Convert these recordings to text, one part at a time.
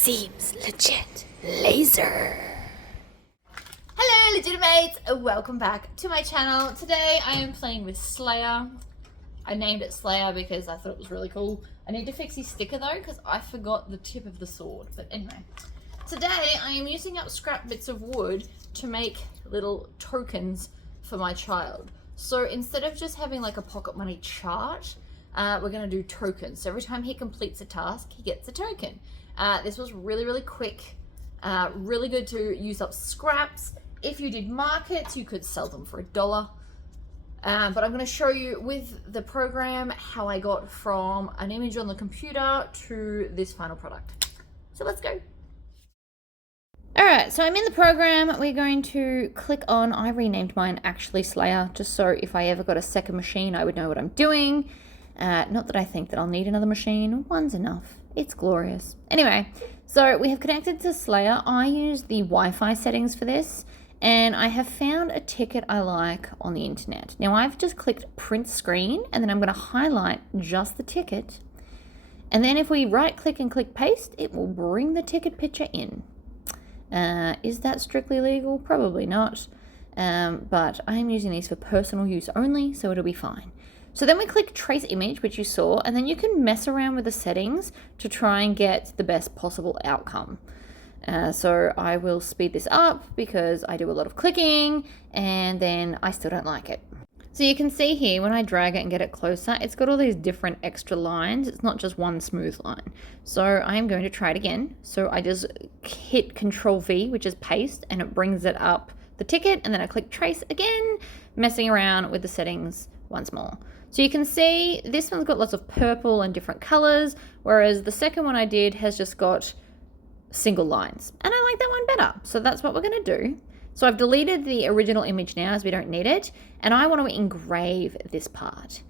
Seems legit. Laser. Hello Legitimates, welcome back to my channel. Today I am playing with Slayer. I named it Slayer because I thought it was really cool. I need to fix his sticker though because I forgot the tip of the sword. But anyway, today I am using up scrap bits of wood to make little tokens for my child. So instead of just having like a pocket money chart, we're going to do tokens. So every time he completes a task, he gets a token. This was really quick, really good to use up scraps. If you did markets, you could sell them for $1. But I'm going to show you with the program how I got from an image on the computer to this final product. So let's go. Alright, so I'm in the program. We're going to click on, I renamed mine actually Slayer, just so if I ever got a second machine, I would know what I'm doing. Not that I think that I'll need another machine. One's enough. It's glorious. Anyway, so we have connected to Slayer. I use the Wi-Fi settings for this, and I have found a ticket I like on the internet. Now I've just clicked print screen, and then I'm going to highlight just the ticket. And then if we right click and click paste, it will bring the ticket picture in. Is that strictly legal? Probably not. But I am using these for personal use only, so it'll be fine. So then we click trace image, which you saw, and then you can mess around with the settings to try and get the best possible outcome. So I will speed this up because I do a lot of clicking and then I still don't like it. So you can see here when I drag it and get it closer, it's got all these different extra lines. It's not just one smooth line. So I am going to try it again. So I just hit Control V, which is paste, and it brings it up the ticket, and then I click trace again, messing around with the settings once more. So you can see this one's got lots of purple and different colors, whereas the second one I did has just got single lines. And I like that one better. So that's what we're going to do. So I've deleted the original image now as we don't need it. And I want to engrave this part.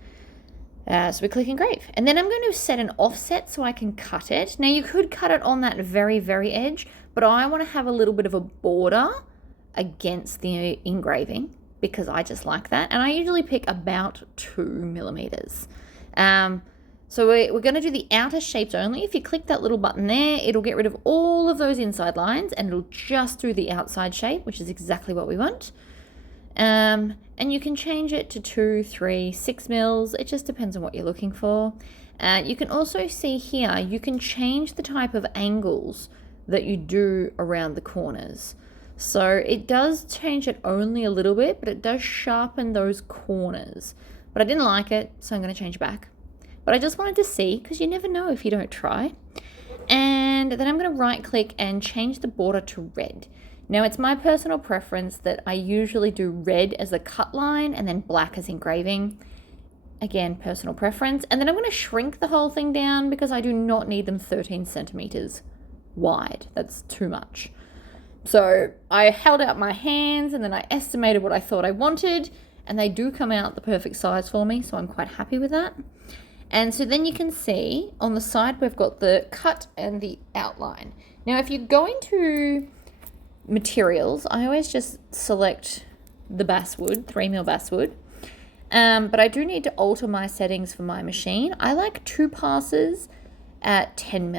So we click engrave. And then I'm going to set an offset so I can cut it. Now you could cut it on that very edge, but I want to have a little bit of a border against the engraving, because I just like that. And I usually pick about 2 millimeters. So we're going to do the outer shapes only. If you click that little button there, it'll get rid of all of those inside lines and it'll just do the outside shape, which is exactly what we want. And you can change it to 2, 3, 6 mils. It just depends on what you're looking for. You can also see here, you can change the type of angles that you do around the corners. So it does change it only a little bit, but it does sharpen those corners. But I didn't like it, so I'm going to change it back. But I just wanted to see, because you never know if you don't try. And then I'm going to right click and change the border to red. Now it's my personal preference that I usually do red as the cut line and then black as engraving. Again, personal preference. And then I'm going to shrink the whole thing down because I do not need them 13 centimeters wide. That's too much. So I held out my hands and then I estimated what I thought I wanted, and they do come out the perfect size for me, so I'm quite happy with that. And so then you can see on the side we've got the cut and the outline. Now if you go into materials, I always just select the basswood, 3mm basswood. But I do need to alter my settings for my machine. I like 2 passes at 10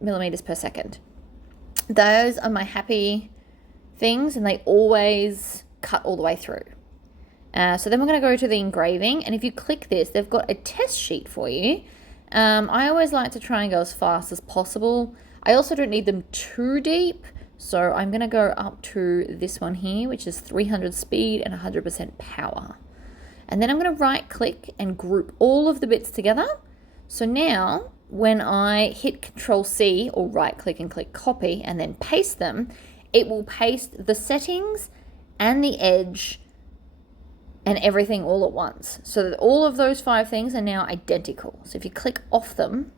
millimeters per second. Those are my happy things, and they always cut all the way through. So then we're going to go to the engraving, and if you click this, they've got a test sheet for you. I always like to try and go as fast as possible. I also don't need them too deep, so I'm going to go up to this one here, which is 300 speed and 100% power. And then I'm going to right click and group all of the bits together. So now when I hit Control C or right click and click copy and then paste them, it will paste the settings and the edge and everything all at once. So that all of those 5 things are now identical. So if you click off them,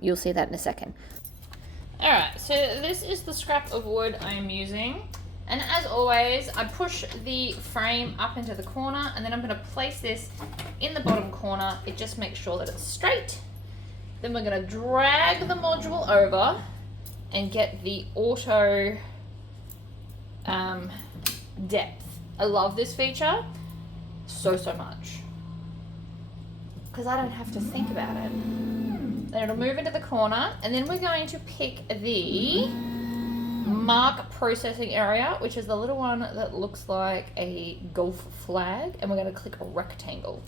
you'll see that in a second. Alright, so this is the scrap of wood I'm using. And as always, I push the frame up into the corner, and then I'm going to place this in the bottom corner. It just makes sure that it's straight. Then we're going to drag the module over and get the auto depth. I love this feature so much, because I don't have to think about it. Then it'll move into the corner, and then we're going to pick the mark processing area, which is the little one that looks like a golf flag, and we're going to click a rectangle.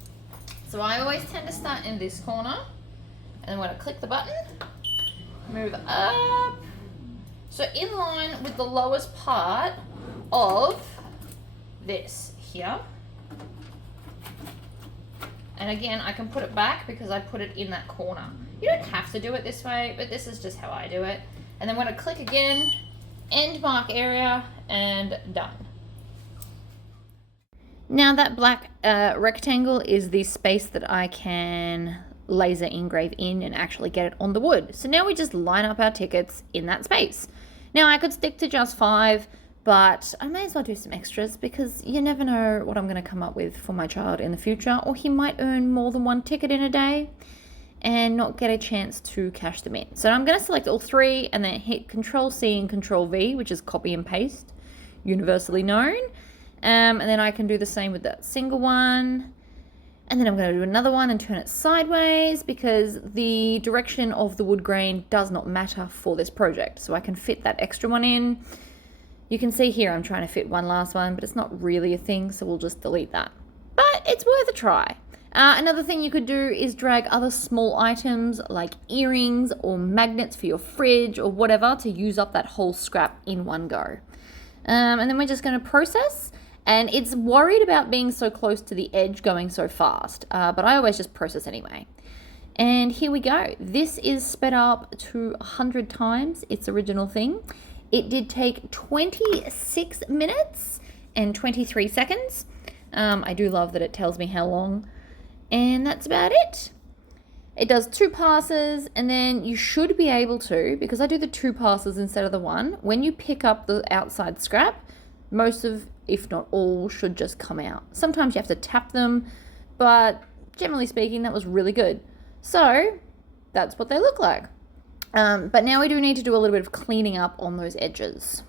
So I always tend to start in this corner, and I'm going to click the button, move up, so in line with the lowest part of this here. And again, I can put it back because I put it in that corner. You don't have to do it this way, but this is just how I do it. And then I'm going to click again, end mark area, and done. Now that black rectangle is the space that I can laser engrave in and actually get it on the wood. So now we just line up our tickets in that space. Now I could stick to just 5, but I may as well do some extras because you never know what I'm going to come up with for my child in the future, or he might earn more than 1 ticket in a day and not get a chance to cash them in. So I'm going to select all 3 and then hit Control-C and Control-V, which is copy and paste, universally known. And then I can do the same with that single one. And then I'm going to do another one and turn it sideways because the direction of the wood grain does not matter for this project. So I can fit that extra one in. You can see here I'm trying to fit one last one, but it's not really a thing, so we'll just delete that. But it's worth a try. Another thing you could do is drag other small items like earrings or magnets for your fridge or whatever to use up that whole scrap in one go. And then we're just going to process. And it's worried about being so close to the edge going so fast, but I always just process anyway. And here we go. This is sped up to 100 times its original thing. It did take 26 minutes and 23 seconds. I do love that it tells me how long. And that's about it. It does 2 passes, and then you should be able to, because I do the 2 passes instead of the 1, when you pick up the outside scrap, most of, if not all, should just come out. Sometimes you have to tap them, but generally speaking, that was really good. So that's what they look like. But now we do need to do a little bit of cleaning up on those edges.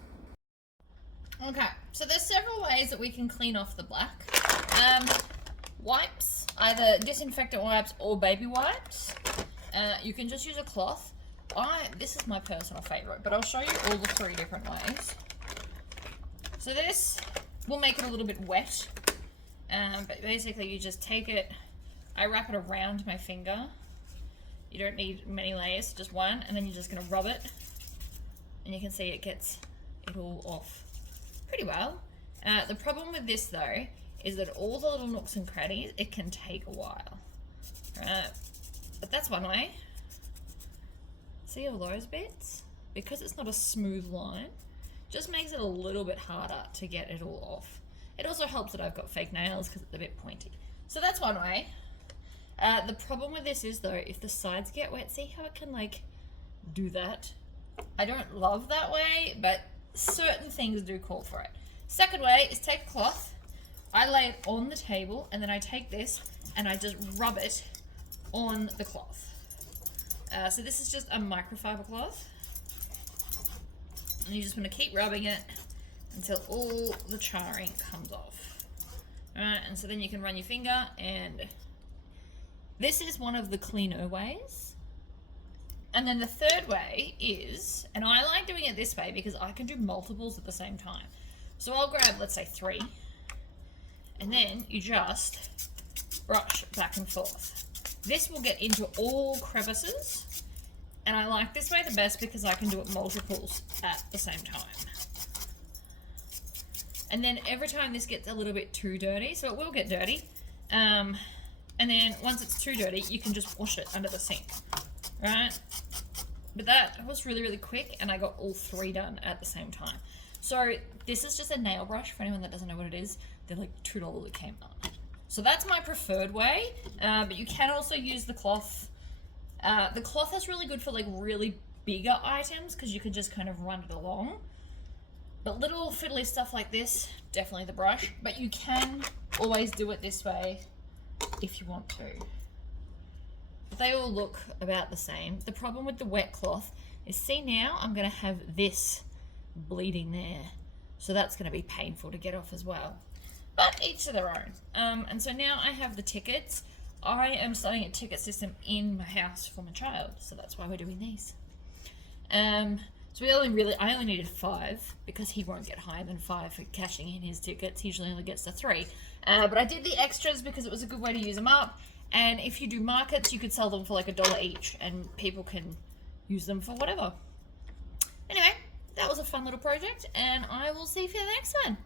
Okay, so there's several ways that we can clean off the black. Wipes, either disinfectant wipes or baby wipes. You can just use a cloth. This is my personal favorite, but I'll show you all the 3 different ways. So this will make it a little bit wet, but basically you just take it, I wrap it around my finger. You don't need many layers, just 1, and then you're just going to rub it, and you can see it gets it all off pretty well. The problem with this though is that all the little nooks and crannies, it can take a while, right? But that's one way. See all those bits? Because it's not a smooth line, just makes it a little bit harder to get it all off. It also helps that I've got fake nails because it's a bit pointy. So that's one way. The problem with this is though, if the sides get wet, see how it can like do that? I don't love that way, but certain things do call for it. Second way is take a cloth, I lay it on the table, and then I take this and I just rub it on the cloth. So this is just a microfiber cloth. And you just want to keep rubbing it until all the charring comes off. Alright, and so then you can run your finger, and this is one of the cleaner ways. And then the third way is, and I like doing it this way because I can do multiples at the same time. So I'll grab, let's say 3, and then you just brush back and forth. This will get into all crevices, and I like this way the best because I can do it multiples at the same time. And then every time this gets a little bit too dirty, so it will get dirty, and then once it's too dirty, you can just wash it under the sink, right? But that was really, really quick, and I got all 3 done at the same time. So this is just a nail brush for anyone that doesn't know what it is. They're like $2 at Kmart. So that's my preferred way, but you can also use the cloth. The cloth is really good for like really bigger items because you can just kind of run it along. But little fiddly stuff like this, definitely the brush. But you can always do it this way if you want to. But they all look about the same. The problem with the wet cloth is, see now, I'm going to have this bleeding there. So that's going to be painful to get off as well. But each to their own. And so now I have the tickets. I am starting a ticket system in my house for my child, so that's why we're doing these. So I only needed 5 because he won't get higher than 5 for cashing in his tickets. He usually only gets to 3. But I did the extras because it was a good way to use them up. And if you do markets, you could sell them for like $1 each, and people can use them for whatever. Anyway, that was a fun little project, and I will see you for the next one.